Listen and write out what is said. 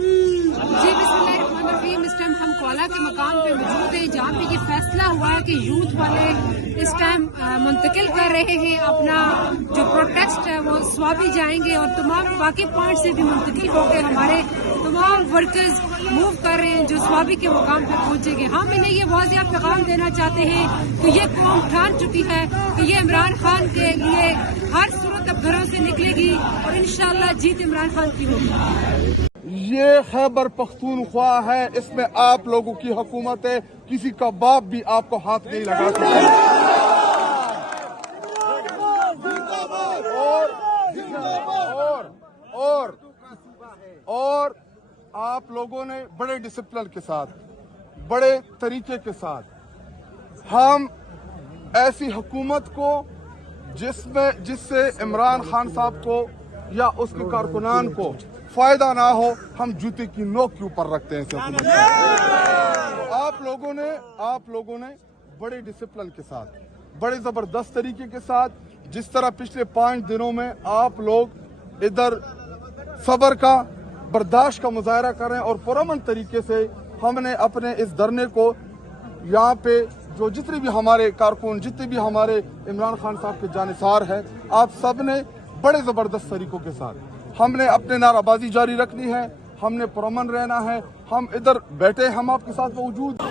جی بسم اس ٹائم ہم کولا کے مقام پہ موجود ہیں جہاں پہ یہ فیصلہ ہوا ہے کہ یوتھ والے اس ٹائم منتقل کر رہے ہیں اپنا جو پروٹیسٹ ہے وہ سوابی جائیں گے اور تمام باقی پوائنٹ سے بھی منتقل ہو کے ہمارے تمام ورکرز موو کر رہے ہیں جو سوابی کے مقام پہ پہنچیں گے. ہم انہیں یہ واضح پیغام دینا چاہتے ہیں کہ یہ قوم ٹھان چکی ہے کہ یہ عمران خان کے لیے ہر صورت اب گھروں سے نکلے گی اور انشاءاللہ جیت عمران خان کی ہوگی. یہ خیبر پختونخوا ہے، اس میں آپ لوگوں کی حکومت ہے، کسی کا باپ بھی آپ کو ہاتھ نہیں لگا سکتا. اور آپ لوگوں نے بڑے ڈسپلن کے ساتھ، بڑے طریقے کے ساتھ ہم ایسی حکومت کو جس سے عمران خان صاحب کو یا اس کے کارکنان کو فائدہ نہ ہو، ہم جوتے کی نوک کے اوپر رکھتے ہیں اس حکومت کو. آپ لوگوں نے بڑے ڈسپلن کے ساتھ، بڑے زبردست طریقے کے ساتھ، جس طرح پچھلے 5 دنوں میں آپ لوگ ادھر صبر کا، برداشت کا مظاہرہ کر رہے ہیں اور پرامن طریقے سے ہم نے اپنے اس دھرنے کو یہاں پہ جو جتنے بھی ہمارے کارکن، جتنے بھی ہمارے عمران خان صاحب کے جانثار ہیں، آپ سب نے بڑے زبردست طریقوں کے ساتھ ہم نے اپنے نعرہ بازی جاری رکھنی ہے، ہم نے پرامن رہنا ہے. ہم ادھر بیٹھے، ہم آپ کے ساتھ موجود.